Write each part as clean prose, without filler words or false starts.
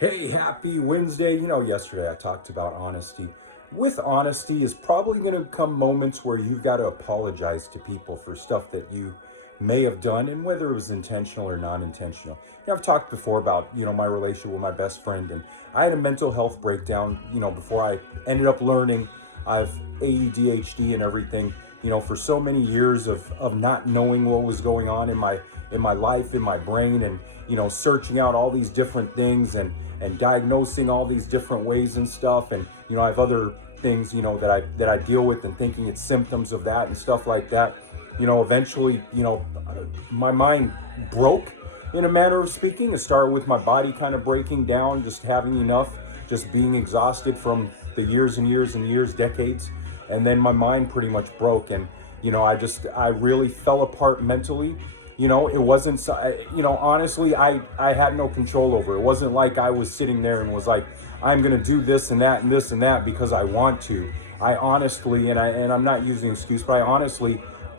Hey, happy Wednesday. Yesterday I talked about honesty. With honesty is probably going to come moments where you've got to apologize to people for stuff that you may have done, and whether it was intentional or non-intentional. I've talked before about, my relationship with my best friend, and I had a mental health breakdown, before I ended up learning I've ADHD and everything, for so many years of not knowing what was going on in my life, in my brain, and searching out all these different things and diagnosing all these different ways and stuff. And I have other things that I deal with, and thinking it's symptoms of that and stuff like that. Eventually, my mind broke, in a manner of speaking. It started with my body kind of breaking down, just having enough, just being exhausted from the years and years and years, decades. And then my mind pretty much broke, and I really fell apart mentally. It wasn't, honestly, I had no control over it. It wasn't like I was sitting there and was like, I'm going to do this and that and this and that because I want to. I honestly, and I'm not using an excuse, but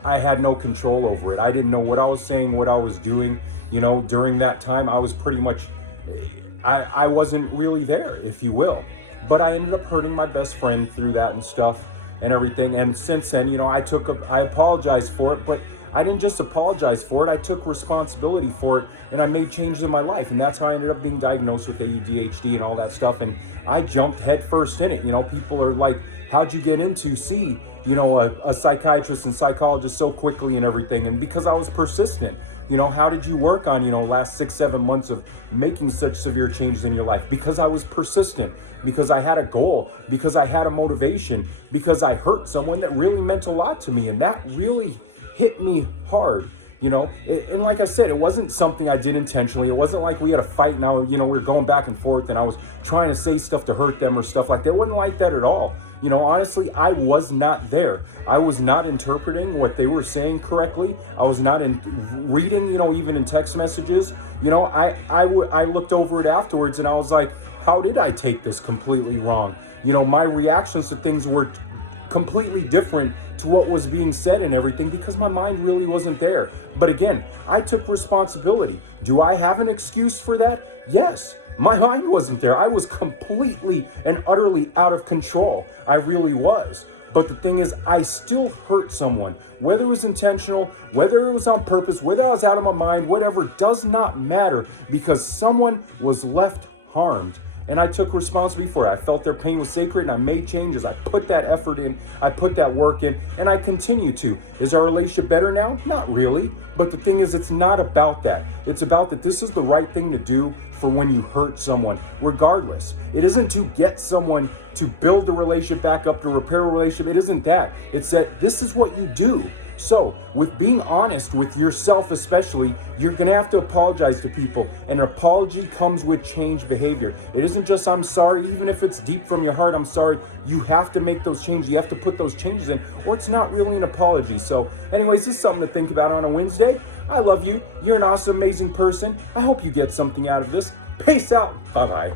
I had no control over it. I didn't know what I was saying, what I was doing. During that time, I was pretty much, I wasn't really there, if you will. But I ended up hurting my best friend through that and stuff and everything. And since then, I apologized for it, but I didn't just apologize for it. I took responsibility for it, and I made changes in my life. And that's how I ended up being diagnosed with ADHD and all that stuff. And I jumped headfirst in it. People are like, how'd you get into a psychiatrist and psychologist so quickly and everything? And because I was persistent. How did you work on, last 6-7 months of making such severe changes in your life? Because I was persistent, because I had a goal, because I had a motivation, because I hurt someone that really meant a lot to me. And that really hit me hard. And like I said, it wasn't something I did intentionally. It wasn't like we had a fight and we were going back and forth and I was trying to say stuff to hurt them or stuff like that. It wasn't like that at all. Honestly, I was not there. I was not interpreting what they were saying correctly. I was not reading, even in text messages. I looked over it afterwards and I was like, how did I take this completely wrong? My reactions to things were completely different to what was being said and everything, because my mind really wasn't there. But again, I took responsibility. Do I have an excuse for that? Yes. My mind wasn't there. I was completely and utterly out of control. I really was. But the thing is, I still hurt someone. Whether it was intentional, whether it was on purpose, whether I was out of my mind, whatever, does not matter, because someone was left harmed. And I took responsibility for it. I felt their pain was sacred, and I made changes. I put that effort in, I put that work in, and I continue to. Is our relationship better now? Not really. But the thing is, it's not about that. It's about that this is the right thing to do for when you hurt someone, regardless. It isn't to get someone to build the relationship back up, to repair a relationship. It isn't that. It's that this is what you do. So, with being honest with yourself especially, you're going to have to apologize to people. And an apology comes with changed behavior. It isn't just, I'm sorry, even if it's deep from your heart, I'm sorry. You have to make those changes. You have to put those changes in, or it's not really an apology. So, anyways, this is something to think about on a Wednesday. I love you. You're an awesome, amazing person. I hope you get something out of this. Peace out. Bye-bye.